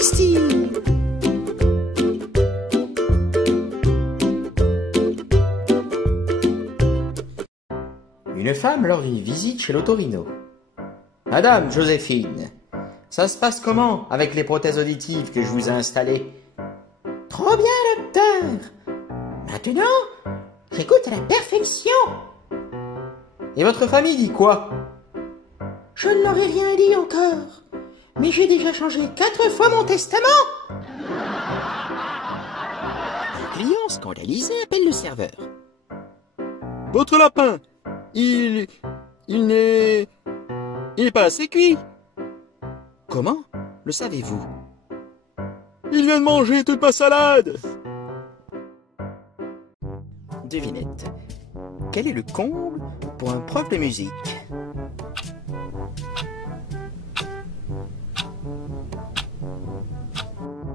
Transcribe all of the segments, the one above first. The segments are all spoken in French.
Misty. Une femme lors d'une visite chez l'otorino. Madame Joséphine, ça se passe comment avec les prothèses auditives que je vous ai installées? Trop bien, docteur. Maintenant, j'écoute à la perfection. Et votre famille dit quoi? Je ne leur ai rien dit encore, mais j'ai déjà changé 4 fois mon testament. Un client scandalisé appelle le serveur. Votre lapin, il n'est pas assez cuit. Comment le savez-vous? Il vient de manger toute ma salade. Devinette. Quel est le comble pour un prof de musique?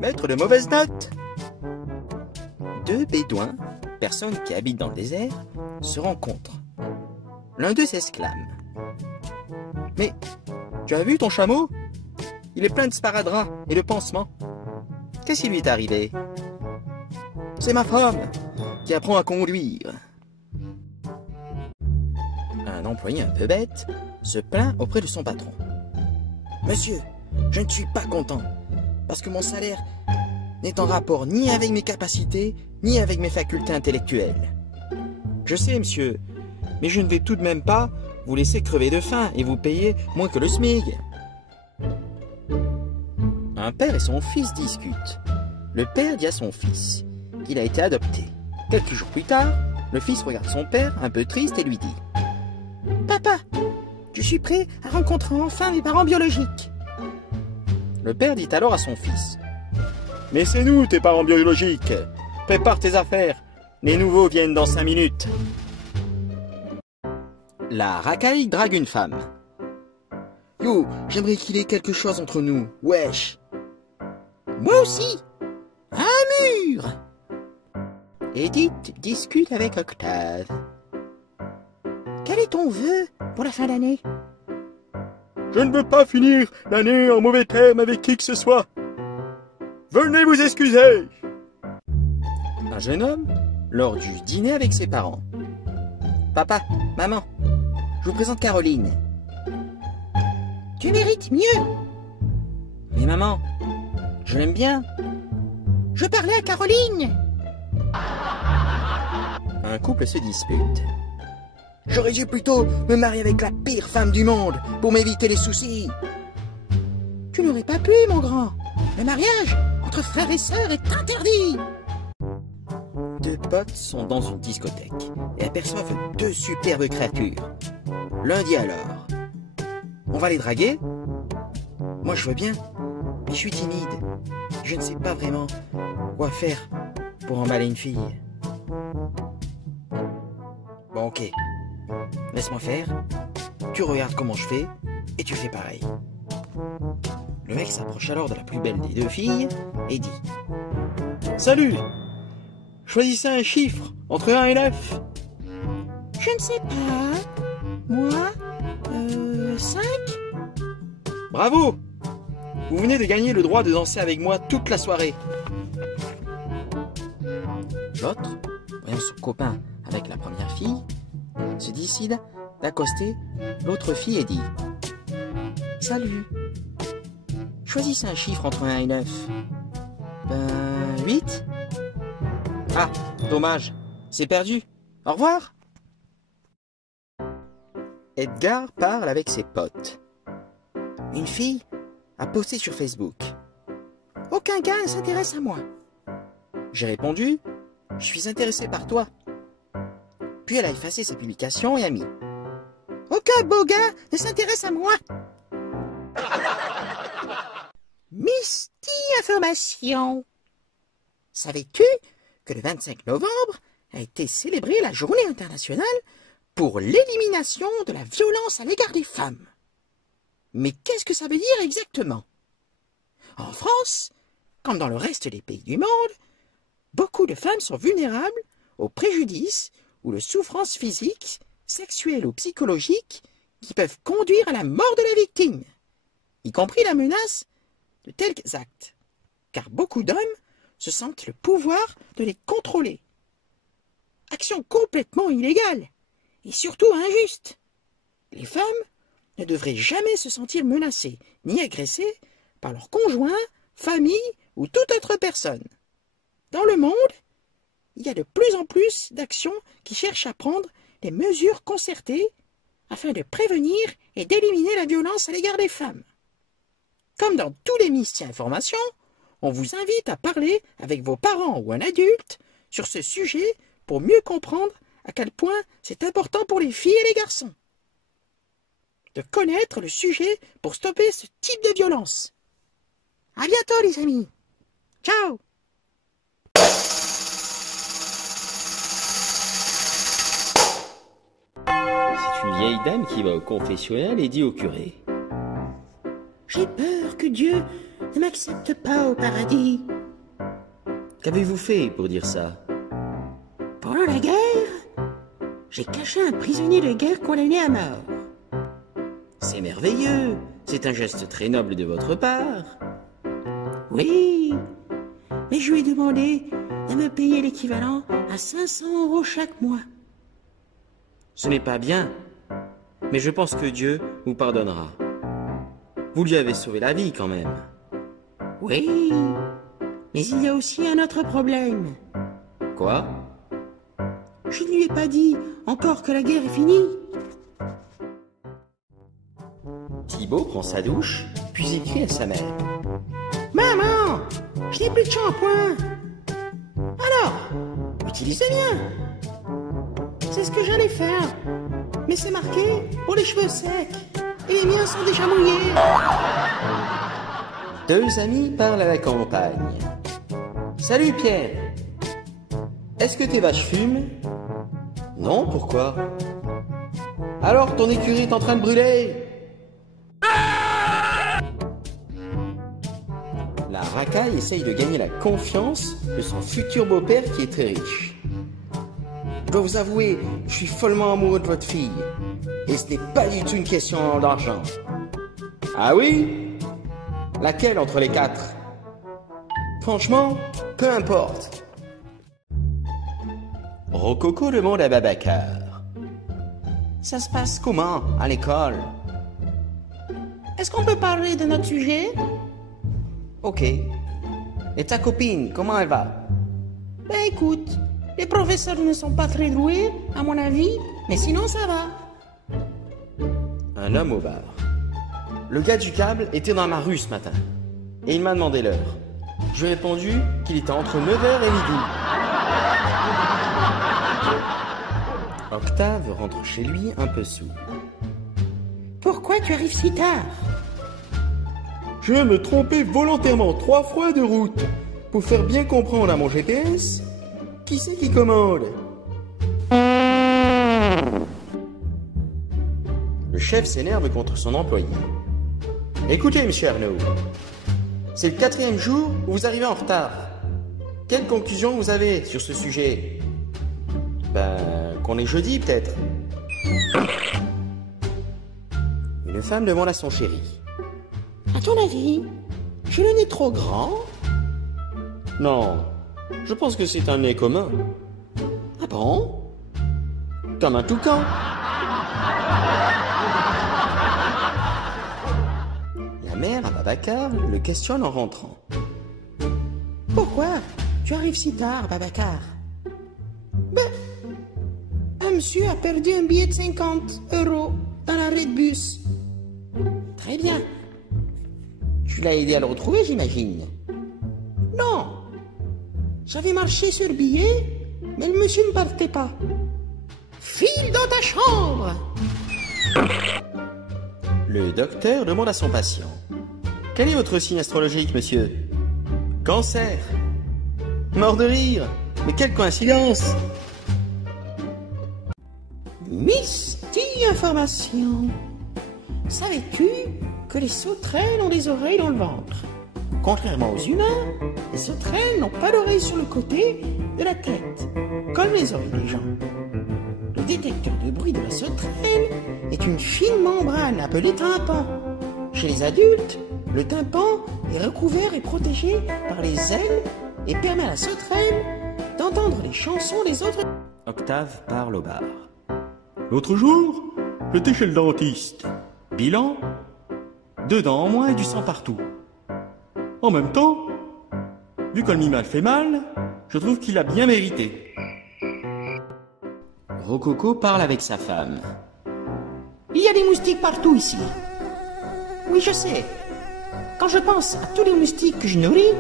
Mettre de mauvaises notes. 2 bédouins, personnes qui habitent dans le désert, se rencontrent. L'un d'eux s'exclame. Mais, tu as vu ton chameau? Il est plein de sparadrap et de pansements. Qu'est-ce qui lui est arrivé? C'est ma femme qui apprend à conduire. Un employé un peu bête se plaint auprès de son patron. Monsieur, je ne suis pas content parce que mon salaire n'est en rapport ni avec mes capacités ni avec mes facultés intellectuelles. Je sais, monsieur, mais je ne vais tout de même pas vous laisser crever de faim et vous payer moins que le SMIC. Un père et son fils discutent. Le père dit à son fils qu'il a été adopté. Quelques jours plus tard, le fils regarde son père un peu triste et lui dit: Papa, je suis prêt à rencontrer enfin mes parents biologiques. Le père dit alors à son fils: Mais c'est nous, tes parents biologiques. Prépare tes affaires. Les nouveaux viennent dans 5 minutes. La racaille drague une femme. Yo, j'aimerais qu'il y ait quelque chose entre nous. Wesh. Moi aussi. Un mur. Edith discute avec Octave. Quel est ton vœu pour la fin d'année? Je ne veux pas finir l'année en mauvais termes avec qui que ce soit. Venez vous excuser. Un jeune homme, lors du dîner avec ses parents. Papa, maman, je vous présente Caroline. Tu mérites mieux. Mais maman, je l'aime bien. Je parlais à Caroline. Un couple se dispute. J'aurais dû plutôt me marier avec la pire femme du monde pour m'éviter les soucis. Tu n'aurais pas pu, mon grand. Le mariage entre frères et sœurs est interdit. 2 potes sont dans une discothèque et aperçoivent 2 superbes créatures. L'un dit alors: on va les draguer? Moi je veux bien, mais je suis timide. Je ne sais pas vraiment quoi faire pour emballer une fille. Bon, ok. Laisse-moi faire. Tu regardes comment je fais et tu fais pareil. Le mec s'approche alors de la plus belle des 2 filles et dit: Salut. Choisissez un chiffre entre 1 et 9. Je ne sais pas. Moi, 5. Bravo! Vous venez de gagner le droit de danser avec moi toute la soirée. L'autre, voyant son copain avec la première fille, se décide d'accoster l'autre fille et dit: Salut. Choisissez un chiffre entre 1 et 9. 8? Ah, dommage, c'est perdu. Au revoir. Edgar parle avec ses potes. Une fille a posté sur Facebook: Aucun gars ne s'intéresse à moi. J'ai répondu: je suis intéressé par toi. Puis elle a effacé sa publication et a mis: Aucun beau gars ne s'intéresse à moi. Misty Information. Savais-tu que le 25 novembre a été célébrée la journée internationale pour l'élimination de la violence à l'égard des femmes? Mais qu'est-ce que ça veut dire exactement? En France, comme dans le reste des pays du monde, beaucoup de femmes sont vulnérables aux préjudices ou aux souffrances physiques, sexuelles ou psychologiques qui peuvent conduire à la mort de la victime, y compris la menace de tels actes. car beaucoup d'hommes se sentent le pouvoir de les contrôler. Action complètement illégale et surtout injuste. Les femmes ne devraient jamais se sentir menacées ni agressées par leur conjoint, famille ou toute autre personne. Dans le monde, il y a de plus en plus d'actions qui cherchent à prendre des mesures concertées afin de prévenir et d'éliminer la violence à l'égard des femmes. Comme dans tous les Misty Informations, on vous invite à parler avec vos parents ou un adulte sur ce sujet pour mieux comprendre à quel point c'est important pour les filles et les garçons de connaître le sujet pour stopper ce type de violence. À bientôt les amis. Ciao. C'est une vieille dame qui va au confessionnal et dit au curé. J'ai peur que Dieu ne m'accepte pas au paradis. Qu'avez-vous fait pour dire ça? Pendant la guerre, j'ai caché un prisonnier de guerre condamné à mort. C'est merveilleux. C'est un geste très noble de votre part. Oui, mais je lui ai demandé de me payer l'équivalent à 500 € chaque mois. Ce n'est pas bien, mais je pense que Dieu vous pardonnera. Vous lui avez sauvé la vie quand même. Oui, mais il y a aussi un autre problème. Quoi? Je ne lui ai pas dit encore que la guerre est finie. Thibaut prend sa douche, puis il crie à sa mère. Maman, je n'ai plus de shampoing. Alors, utilise le mien. C'est ce que j'allais faire. Mais c'est marqué pour les cheveux secs. Et les miens sont déjà mouillés. Deux amis parlent à la campagne. Salut Pierre. Est-ce que tes vaches fument? Non, pourquoi? Alors ton écurie est en train de brûler. La racaille essaye de gagner la confiance de son futur beau-père qui est très riche. Je dois vous avouer, je suis follement amoureux de votre fille. Et ce n'est pas du tout une question d'argent. Ah oui? Laquelle entre les quatre? Franchement, peu importe. Rococo demande à Babacar. Ça se passe comment à l'école? Est-ce qu'on peut parler de notre sujet? Ok. Et ta copine, comment elle va? Ben écoute, les professeurs ne sont pas très doués, à mon avis, mais sinon ça va. Un homme au bar. Le gars du câble était dans ma rue ce matin. Et il m'a demandé l'heure. Je lui ai répondu qu'il était entre 9h et midi. Octave rentre chez lui un peu saoul. Pourquoi tu arrives si tard? Je viens de me tromper volontairement 3 fois de route. Pour faire bien comprendre à mon GPS, qui c'est qui commande? Le chef s'énerve contre son employé. Écoutez, monsieur Arnaud, c'est le 4e jour où vous arrivez en retard. Quelle conclusion vous avez sur ce sujet? Ben, qu'on est jeudi peut-être. Une femme demande à son chéri. À ton avis, j'ai le nez trop grand? Non, je pense que c'est un nez commun. Ah bon? Comme un toucan. La mère à Babacar le questionne en rentrant. Pourquoi tu arrives si tard, Babacar? Ben, un monsieur a perdu un billet de 50 € dans l'arrêt de bus. Très bien. Tu l'as aidé à le retrouver, j'imagine. Non. J'avais marché sur le billet, mais le monsieur ne partait pas. File dans ta chambre. Le docteur demande à son patient. Quel est votre signe astrologique, monsieur? Cancer. Mort de rire. Mais quelle coïncidence! Misty Information. Savais-tu que les sauterelles ont des oreilles dans le ventre? Contrairement aux humains, les sauterelles n'ont pas d'oreilles sur le côté de la tête, comme les oreilles des gens. Le détecteur de bruit de la sauterelle est une fine membrane appelée tympan. Chez les adultes, Le tympan est recouvert et protégé par les ailes et permet à la sauterelle d'entendre les chansons des autres. Octave parle au bar. L'autre jour, j'étais chez le dentiste. Bilan, 2 dents en moins et du sang partout. En même temps, vu que l'animal fait mal, je trouve qu'il a bien mérité. Rococo parle avec sa femme. Il y a des moustiques partout ici. Oui, je sais. Quand je pense à tous les moustiques que je nourris,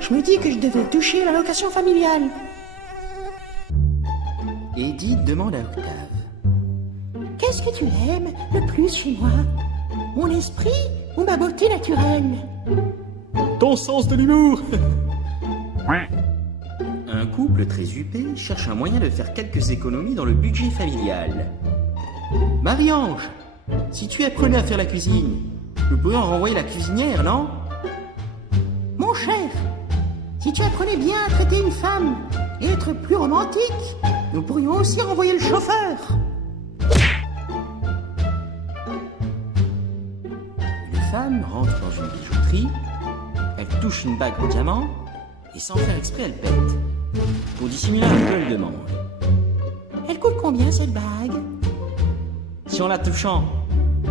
je me dis que je devais toucher l'allocation familiale. Edith demande à Octave. Qu'est-ce que tu aimes le plus chez moi? Mon esprit ou ma beauté naturelle? Ton sens de l'humour. Un couple très huppé cherche un moyen de faire quelques économies dans le budget familial. Marie-Ange, si tu apprenais à faire la cuisine, nous pourrions renvoyer la cuisinière, non? Mon cher, si tu apprenais bien à traiter une femme et être plus romantique, nous pourrions aussi renvoyer le chauffeur. Une femme rentre dans une bijouterie, elle touche une bague en diamant, et sans faire exprès, elle pète. Pour dissimuler un peu, elle demande. Elle coûte combien cette bague? Si en la touchant,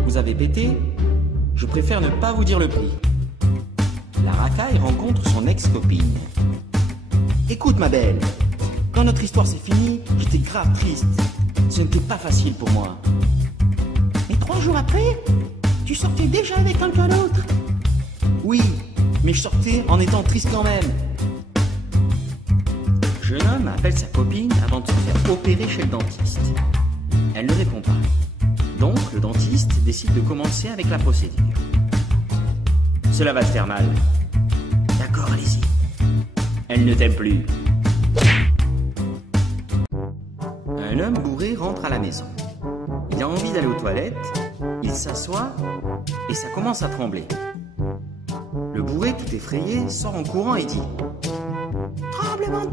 vous avez pété, je préfère ne pas vous dire le prix. La racaille rencontre son ex-copine. Écoute ma belle, quand notre histoire s'est finie, j'étais grave triste. Ce n'était pas facile pour moi. Et 3 jours après, tu sortais déjà avec quelqu'un d'autre? Oui, mais je sortais en étant triste quand même. Le jeune homme appelle sa copine avant de se faire opérer chez le dentiste. Elle ne répond pas. Donc le dentiste décide de commencer avec la procédure. Cela va te faire mal. D'accord, allez-y. Elle ne t'aime plus. Un homme bourré rentre à la maison. Il a envie d'aller aux toilettes, il s'assoit et ça commence à trembler. Le bourré, tout effrayé, sort en courant et dit « Tremblement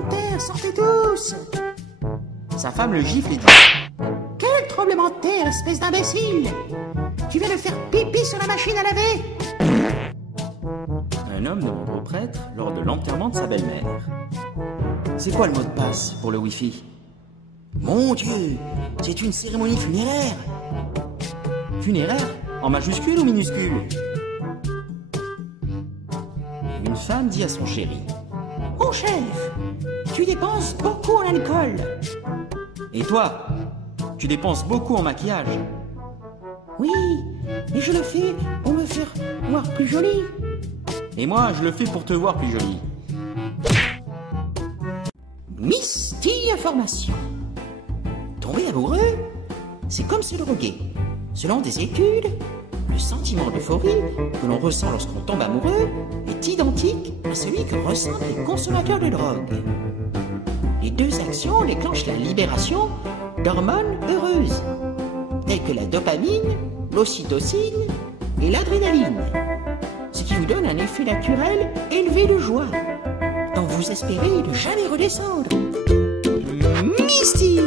de terre, sortez tous !» Sa femme le gifle et dit « Quel tremblement de terre, espèce d'imbécile! Tu viens de faire pipi sur la machine à laver !» Un homme demande au prêtre lors de l'enterrement de sa belle-mère. « C'est quoi le mot de passe pour le Wi-Fi ?»« Mon Dieu, c'est une cérémonie funéraire !» Funéraire? En majuscule ou minuscule? Une femme dit à son chéri. Mon chef, tu dépenses beaucoup en alcool. Et toi, tu dépenses beaucoup en maquillage. Oui, mais je le fais pour me faire voir plus jolie. Et moi, je le fais pour te voir plus jolie. Misty Information. Tomber amoureux, c'est comme se droguer. Selon des études, le sentiment d'euphorie que l'on ressent lorsqu'on tombe amoureux est identique à celui que ressentent les consommateurs de drogue. Les 2 actions déclenchent la libération d'hormones heureuses, telles que la dopamine, l'ocytocine et l'adrénaline, ce qui vous donne un effet naturel élevé de joie, dont vous espérez ne jamais redescendre. Misty!